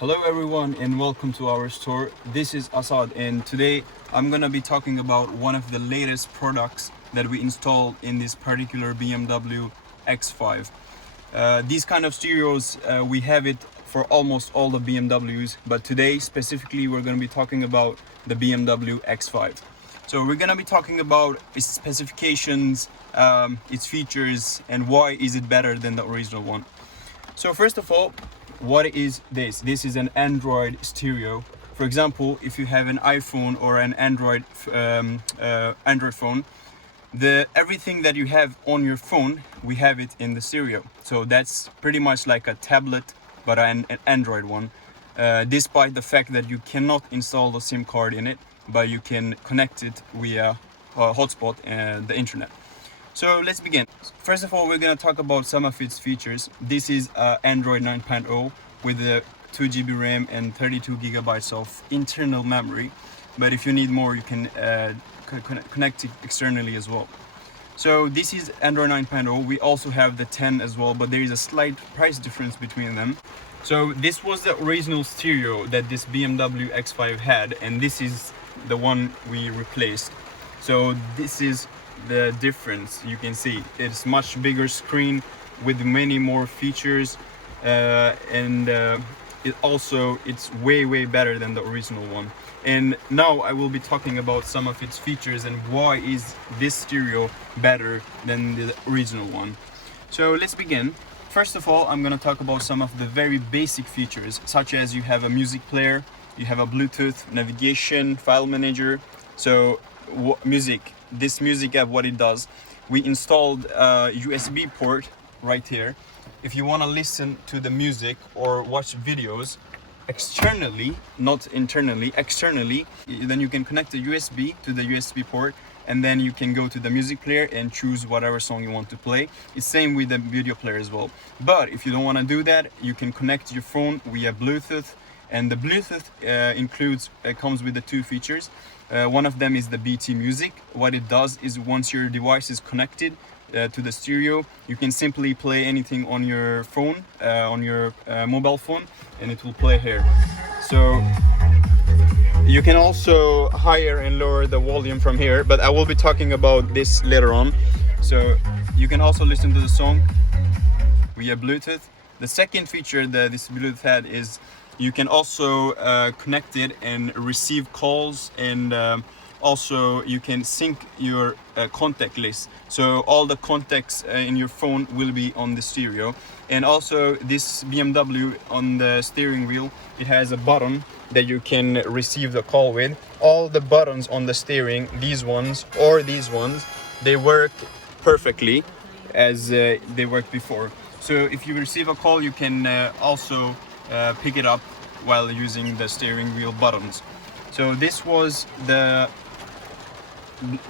Hello everyone and welcome to our store. This is Asad and today I'm gonna be talking about one of the latest products that we installed in this particular BMW X5. These kind of stereos, we have it for almost all the BMWs, but today specifically we're gonna be talking about the BMW X5. So we're gonna be talking about its specifications, its features, and why is it better than the original one. So first of all, what is this? This is an Android stereo. For example, if you have an iPhone or an Android phone, everything that you have on your phone, we have it in the stereo. So that's pretty much like a tablet, but an Android one. Despite the fact that you cannot install the SIM card in it, but you can connect it via hotspot and the internet. So let's begin. First of all, we're going to talk about some of its features. This is Android 9.0 with a 2 GB RAM and 32 gigabytes of internal memory. But if you need more, you can connect it externally as well. So this is Android 9.0. We also have the 10 as well, but there is a slight price difference between them. So this was the original stereo that this BMW X5 had, and this is the one we replaced. So this is the difference. You can see it's much bigger screen with many more features, it's way better than the original one. And now I will be talking about some of its features and why is this stereo better than the original one. So let's begin. First of all, I'm going to talk about some of the very basic features, such as you have a music player, you have a Bluetooth, navigation, file manager. So this music app, what it does, we installed a USB port right here. If you want to listen to the music or watch videos externally, not internally, externally, then you can connect the USB to the USB port, and then you can go to the music player and choose whatever song you want to play. It's same with the video player as well. But if you don't want to do that, you can connect your phone via Bluetooth, and the Bluetooth comes with the two features. One of them is the BT Music. What it does is once your device is connected to the stereo, you can simply play anything on your phone, on your mobile phone, and it will play here. So you can also higher and lower the volume from here, but I will be talking about this later on. So you can also listen to the song via Bluetooth. The second feature that this Bluetooth had is you can also connect it and receive calls, and also you can sync your contact list. So all the contacts in your phone will be on the stereo. And also this BMW on the steering wheel, it has a button that you can receive the call with. All the buttons on the steering, these ones or these ones, they work perfectly as they worked before. So if you receive a call, you can also pick it up while using the steering wheel buttons. So this was the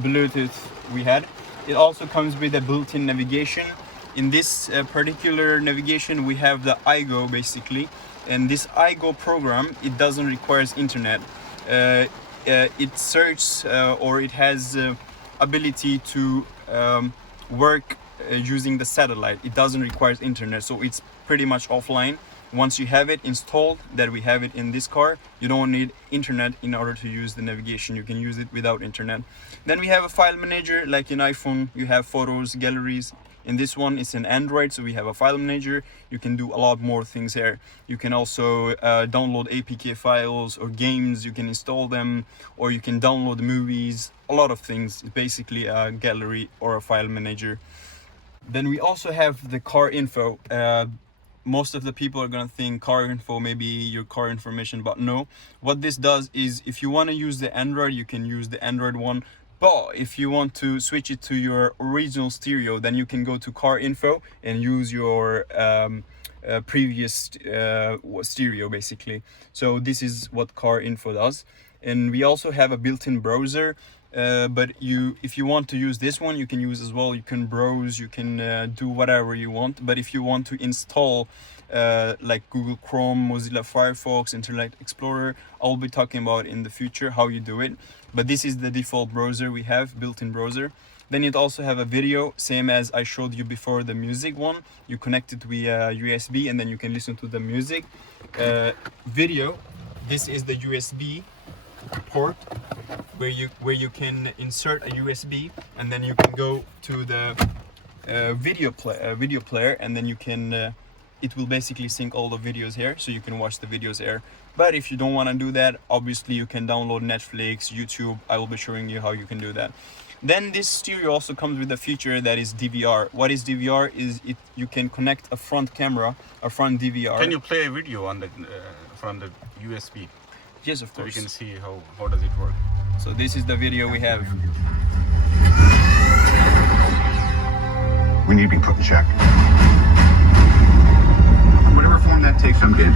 Bluetooth we had. It also comes with a built-in navigation. In this particular navigation, we have the iGo basically, and this iGo program, it doesn't require internet. It searches or it has ability to work using the satellite. It doesn't require internet, so it's pretty much offline. Once you have it installed, that we have it in this car, you don't need internet in order to use the navigation. You can use it without internet. Then we have a file manager. Like in iPhone, you have photos, galleries. In this one, it's an Android, so we have a file manager. You can do a lot more things here. You can also download APK files or games. You can install them, or you can download movies. A lot of things. It's basically a gallery or a file manager. Then we also have the car info. Most of the people are gonna think car info, maybe your car information, but no. What this does is if you want to use the Android, you can use the Android one. But if you want to switch it to your original stereo, then you can go to car info and use your previous stereo basically. So this is what car info does. And we also have a built-in browser. But if you want to use this one, you can use as well. You can browse, you can do whatever you want. But if you want to install like Google Chrome, Mozilla Firefox, Internet Explorer, I'll be talking about in the future how you do it. But this is the default browser we have, built-in browser. Then it also have a video, same as I showed you before the music one. You connect it via USB and then you can listen to the music. Video, this is the USB port where you can insert a USB and then you can go to the video player and then you can it will basically sync all the videos here, so you can watch the videos here. But if you don't want to do that, obviously you can download Netflix, YouTube. I will be showing you how you can do that. Then this stereo also comes with a feature that is DVR. What is DVR? Is it you can connect a front camera, a front DVR. Can you play a video on the from the USB? Yes, of course. So we can see how does it work. So this is the video we have. We need to be put in check. Whatever form that takes, I'm good.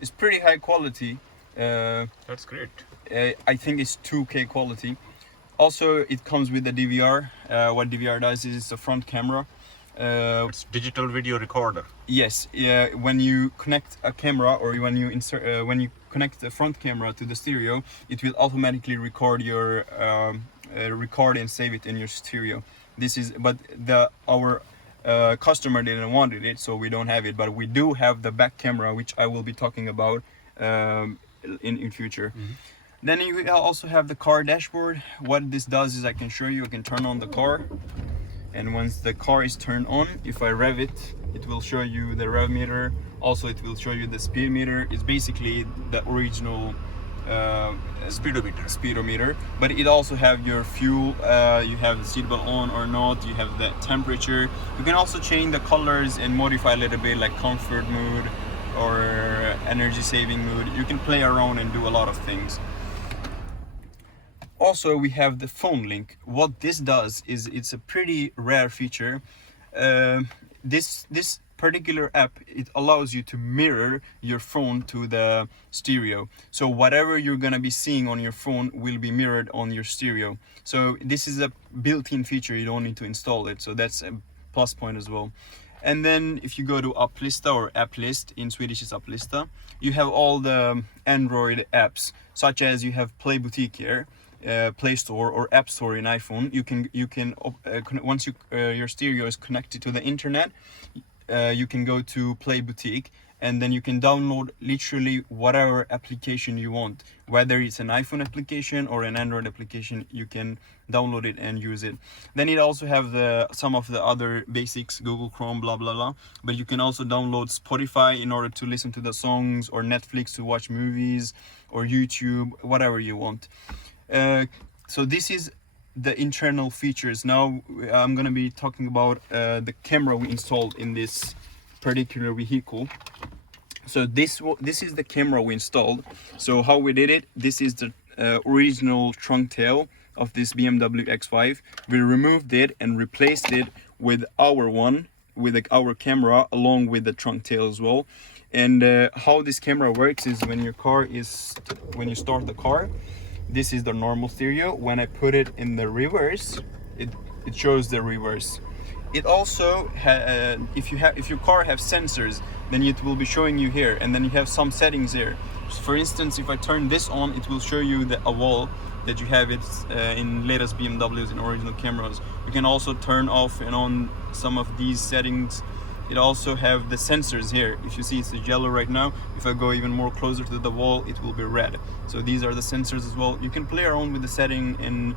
It's pretty high quality. That's great. I think it's 2K quality. Also, it comes with the DVR. What DVR does is it's a front camera. It's digital video recorder. Yes, when you connect a camera or when you connect the front camera to the stereo, it will automatically record your record and save it in your stereo. This is, but our customer didn't want it, so we don't have it. But we do have the back camera, which I will be talking about in future. Mm-hmm. Then you also have the car dashboard. What this does is I can show you. I can turn on the car, and once the car is turned on, if I rev it, it will show you the rev meter. Also, it will show you the speed meter. It's basically the original speedometer, but it also have your fuel. You have the seatbelt on or not. You have the temperature. You can also change the colors and modify a little bit, like comfort mode or energy saving mode. You can play around and do a lot of things. Also, we have the phone link. What this does is it's a pretty rare feature. This particular app, it allows you to mirror your phone to the stereo. So whatever you're gonna be seeing on your phone will be mirrored on your stereo. So this is a built-in feature. You don't need to install it. So that's a plus point as well. And then if you go to Applista or App List, in Swedish is Applista, you have all the Android apps, such as you have Play Boutique here. Play Store or App Store in iPhone. You can once your stereo is connected to the internet, you can go to Play Boutique and then you can download literally whatever application you want, whether it's an iPhone application or an Android application. You can download it and use it. Then it also have some of the other basics, Google Chrome, blah blah blah. But you can also download Spotify in order to listen to the songs, or Netflix to watch movies, or YouTube, whatever you want. So this is the internal features. Now I'm gonna be talking about the camera we installed in this particular vehicle. So this is the camera we installed. So how we did it, this is the original trunk tail of this BMW X5. We removed it and replaced it with our one, with our camera along with the trunk tail as well. And how this camera works is when you start the car, this is the normal stereo. When I put it in the reverse, it shows the reverse. It also if your car has sensors, then it will be showing you here, and then you have some settings here. So for instance, if I turn this on, it will show you a wall that you have it in latest BMWs and original cameras. You can also turn off and on some of these settings. It also have the sensors here. If you see, it's yellow right now. If I go even more closer to the wall, it will be red. So these are the sensors as well. You can play around with the setting, and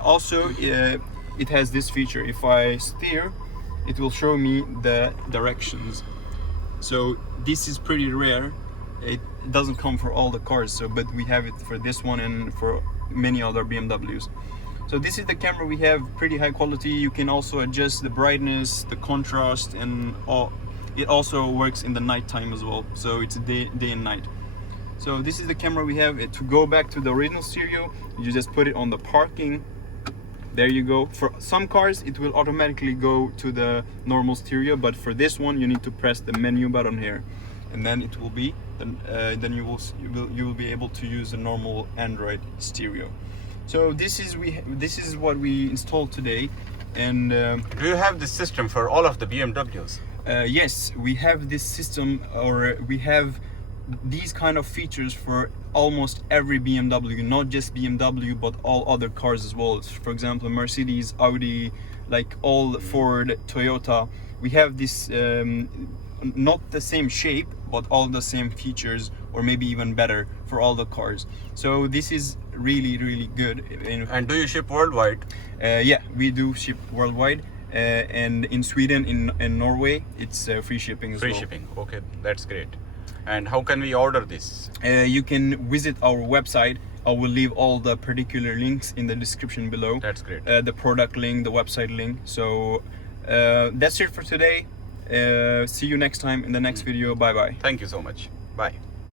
also it has this feature. If I steer, it will show me the directions. So this is pretty rare. It doesn't come for all the cars, but we have it for this one and for many other BMWs. So this is the camera we have, pretty high quality. You can also adjust the brightness, the contrast, and all. It also works in the nighttime as well. So it's day and night. So this is the camera we have. To go back to the original stereo, you just put it on the parking. There you go. For some cars, it will automatically go to the normal stereo, but for this one, you need to press the menu button here, and then it will be. Then you will be able to use a normal Android stereo. So this is what we installed today. And do you have this system for all of the BMWs? Yes, we have this system, or we have these kind of features for almost every BMW, not just BMW but all other cars as well. For example, Mercedes, Audi, like all Ford, Toyota, we have this not the same shape but all the same features, or maybe even better for all the cars. So this is really good. And do you ship worldwide? Yeah, we do ship worldwide, and in Sweden, in Norway, it's free shipping as well. Free shipping. Okay, that's great. And how can we order this? You can visit our website. I will leave all the particular links in the description below. That's great. The product link, the website link. So that's it for today. See you next time in the next video. Bye bye. Thank you so much. Bye.